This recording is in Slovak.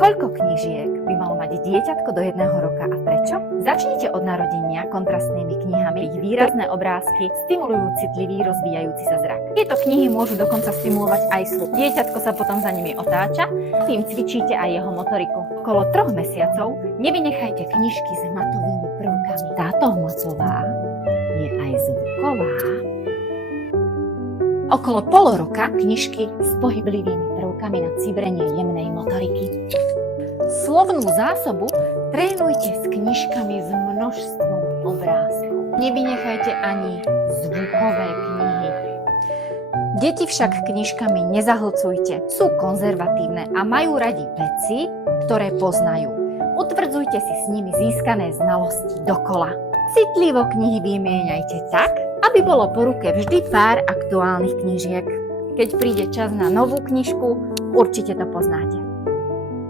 Koľko knížiek by malo mať dieťatko do 1 roka a prečo? Začnite od narodenia kontrastnými knihami, ich výrazné obrázky stimulujú citlivý rozvíjajúci sa zrak. Tieto knihy môžu dokonca stimulovať aj sluch. Dieťatko sa potom za nimi otáča, tým cvičíte aj jeho motoriku. Okolo 3 mesiacov nevynechajte knižky s matovými prvkami. Táto matová je aj zvuková. Okolo pol roka knižky s pohyblivými prvkami na cibrenie jemnej motoriky. Slovnú zásobu trénujte s knižkami s množstvom obrázkov. Nevynechajte ani zvukové knihy. Deti však knižkami nezahlcujte. Sú konzervatívne a majú radi veci, ktoré poznajú. Utvrdzujte si s nimi získané znalosti dokola. Citlivo knihy vymieňajte tak, aby bolo po ruke vždy pár aktuálnych knižiek. Keď príde čas na novú knižku, určite to poznáte.